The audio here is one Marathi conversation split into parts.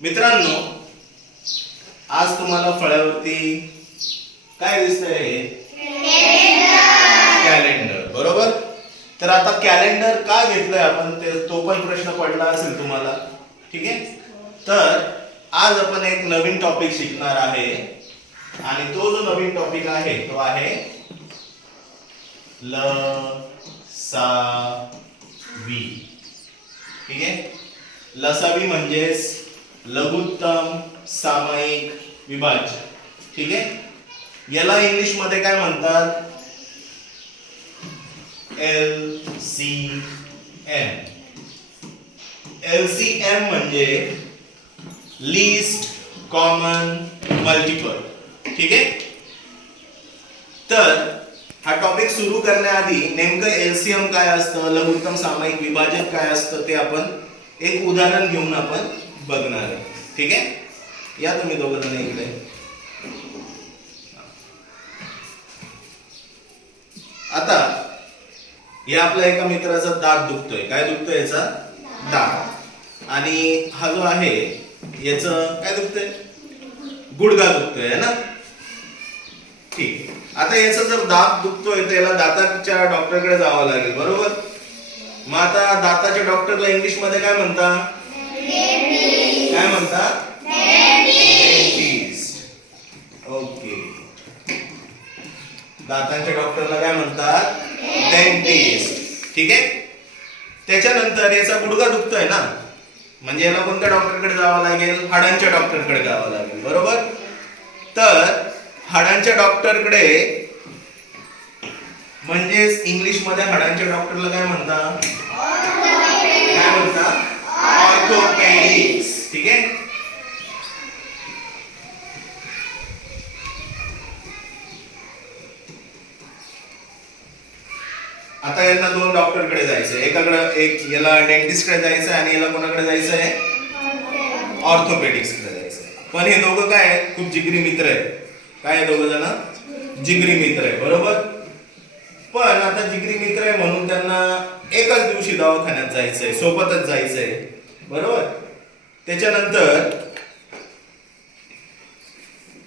मित्रांनो, आज तुम्हाला फळ्यावरती काय दिसतंय? कॅलेंडर. बरोबर. तर आता कॅलेंडर का घेतलंय आपण, तो पण प्रश्न पडला असेल तुम्हाला. ठीक आहे. तर आज आपण एक नवीन टॉपिक शिकणार आहे आणि तो जो नवीन टॉपिक आहे तो आहे लसावी. ठीक आहे. लसावी म्हणजेच लघुत्तम सामायिक विभाज्य. ठीक आहे. याला इंग्लिश मध्ये काय म्हणतात? LCM. LCM म्हणजे लीस्ट कॉमन मल्टिपल. ठीक आहे. तर हा टॉपिक सुरू करण्याआधी नेमकं LCM काय असतं, लघुत्तम सामायिक विभाजन काय असतं ते आपण एक उदाहरण घेऊन आपण बघणार आहे. ठीक आहे. या तुम्ही दोघं जण इकडे. आता या आपल्या एका मित्राचा दात दुखतोय. काय दुखतोय? याचा दात. आणि हा जो आहे याचं काय दुखतंय? गुडघा दुखतोय ना. ठीक. आता याचा जर दात दुखतोय तर याला दाताच्या डॉक्टरकडे जावं लागेल. बरोबर. मग आता दाताच्या डॉक्टरला इंग्लिश मध्ये काय म्हणतात? काय म्हणतात? डेंटिस्ट. ओके. दातांच्या डॉक्टरला काय म्हणतात? डेंटिस्ट. ठीक आहे. त्याच्यानंतर याचा गुडघा दुखतोय ना, म्हणजे याला कोणत्या डॉक्टरकडे जावं लागेल? हाडांच्या डॉक्टरकडे जावं लागेल. बरोबर. तर हाडांच्या डॉक्टरकडे म्हणजेच इंग्लिश मध्ये हाडांच्या डॉक्टरला काय म्हणतात? काय म्हणतात? ऑर्थोपेडिक्स. ठीक आहे. आता यांना दोन डॉक्टरकडे जायचंय. एकाकडे एक याला डेंटिस्टकडे जायचंय आणि याला कोणाकडे जायचंय? ऑर्थोपेडिक्सकडे जायचंय. पण हे दोघं काय आहेत? खूप जिगरी मित्र आहेत. काय दोघं जण? जिगरी मित्र आहे. बरोबर. पण आता जिगरी मित्र आहे म्हणून त्यांना एकाच दिवशी दवाखान्यात जायचंय, सोबतच जायचंय. बरोबर. त्याच्यानंतर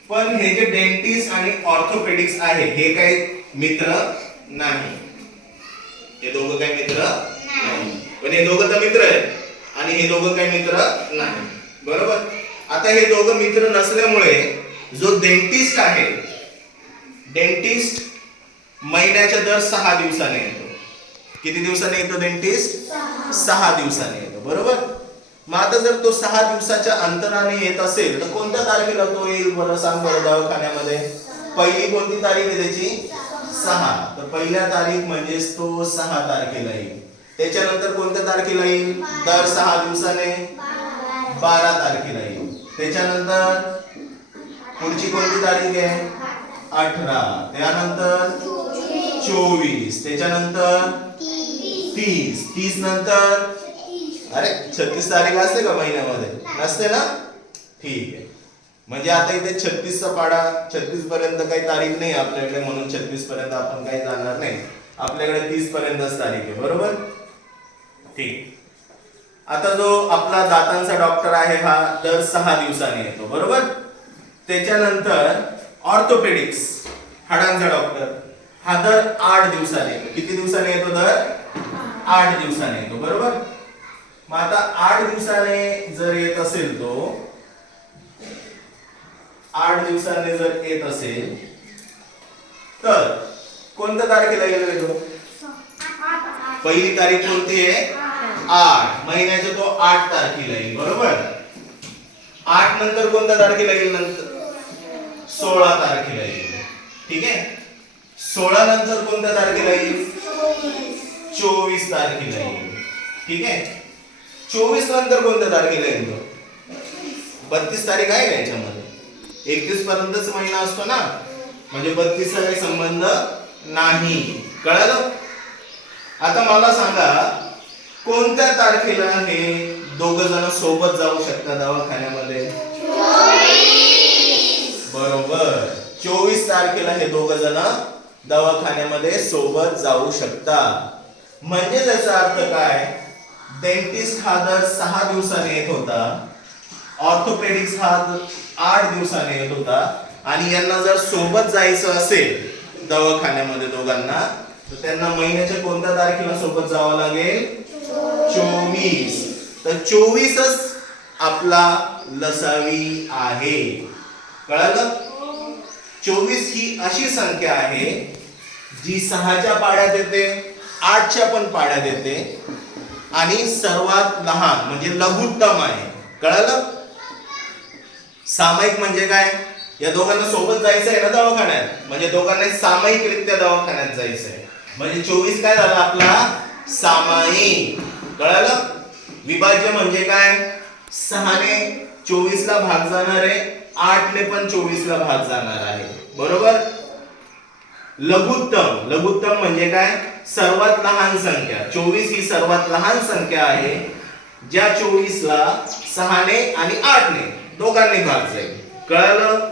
पण हे जे डेंटिस्ट आणि ऑर्थोपेडिक्स आहे हे काही मित्र नाही. हे दोघं काही मित्र नाही. पण हे दोघं तर मित्र आहेत आणि हे दोघं काही मित्र नाही. बरोबर. आता हे दोघं मित्र नसल्यामुळे जो डेंटिस्ट आहे, डेंटिस्ट महिन्याच्या दर 6 दिवसाने येतो. किती दिवसाने येतो डेंटिस्ट? 6 दिवसाने येतो. बरोबर. मग आता जर तो 6 दिवसाच्या अंतराने येत असेल तर कोणत्या तारखेला तो येईल बरं? सांग बरं. दवाखान्यामध्ये पहिली कोणती तारीख आहे त्याची? 6. तर पहिल्या तारीख म्हणजेच तो 6 तारखेला येईल. त्याच्यानंतर कोणत्या तारखेला येईल? दर 6 दिवसाने 12 तारखेला येईल. त्याच्यानंतर पुढची कोणती तारीख आहे? 18. त्यानंतर 24. त्याच्यानंतर 30. 30 नंतर अरे 36 तारीख असते का महिन्यामध्ये? नसते ना. ठीक आहे. म्हणजे आता इथे 36 चा पाडा, 36 पर्यंत काही तारीख नाही आपल्याकडे म्हणून 36 पर्यंत आपण काही जाणार नाही. आपल्याकडे 30 पर्यंतच तारीख आहे. बरोबर. ठीक. आता जो आपला दातांचा डॉक्टर आहे हा दर 6 दिवसांनी येतो. बरोबर. त्याच्यानंतर ऑर्थोपेडिक्स हाडांचा डॉक्टर हा दर 8 दिवसांनी येतो. किती दिवसांनी येतो? दर 8 दिवसांनी येतो. बरोबर. मग आता 8 दिवसाने जर येत असेल, तो 8 दिवसांनी जर येत असेल तर कोणत्या तारखेला येतो? पहिली तारीख कोणती आहे? 8. महिन्याच्या तो 8 तारखेला येईल. बरोबर. 8 नंतर कोणत्या तारखेला येईल? नंतर 16 तारखेला येईल. ठीक आहे. 16 नंतर कोणत्या तारखेला येईल? 24 तारखेला येईल. ठीक आहे. 24 नंतर कोणत्या तारखेला येईल? 32 तारीख आहे का याच्यामध्ये? 31 पर्यंतच महिना असतो ना, म्हणजे 32 चा काही संबंध नाही. कळलं? आता मला सांगा कोणत्या तारखेला हे दोघं जण सोबत जाऊ शकतात दवाखान्यामध्ये? बरोबर. 24 तारखेला हे दोघं जण दवाखान्यामध्ये सोबत जाऊ शकतात. म्हणजे त्याचा अर्थ काय? डेंटिस्ट हा दर 6 दिवसांनी येत होता ऑर्थोपेडिक्स हा 8 दिवसाने येत होता आणि यांना जर सोबत जायचं असेल दवाखान्यामध्ये दोघांना तर त्यांना महिन्याच्या कोणत्या तारखेला सोबत जावं लागेल 24. तर 24च आपला लसावी आहे. कळालं? 24 ही अशी संख्या आहे जी 6च्या पाड्यात येते, 8च्या पण पाड्यात येते आणि सर्वात लहान म्हणजे लघुत्तम आहे. कळालं? सामायिक म्हणजे काय? या दोघांना सोबत जायचं आहे ना दवाखान्यात, म्हणजे दोघांना सामायिकरित्या दवाखान्यात जायचं आहे. म्हणजे 24 काय झाला आपला सामायिक. कळालं? विभाज्य म्हणजे काय? 6ने 24 ला भाग जाणार आहे, 8ने पण 24 ला भाग जाणार आहे. बरोबर? लघुत्तम, लघुत्तम म्हणजे काय? सर्वात लहान संख्या. 24 ही सर्वात लहान संख्या आहे ज्या 24 ला 6ने आणि 8ने दोघांनी भाग जाईल. कळालं?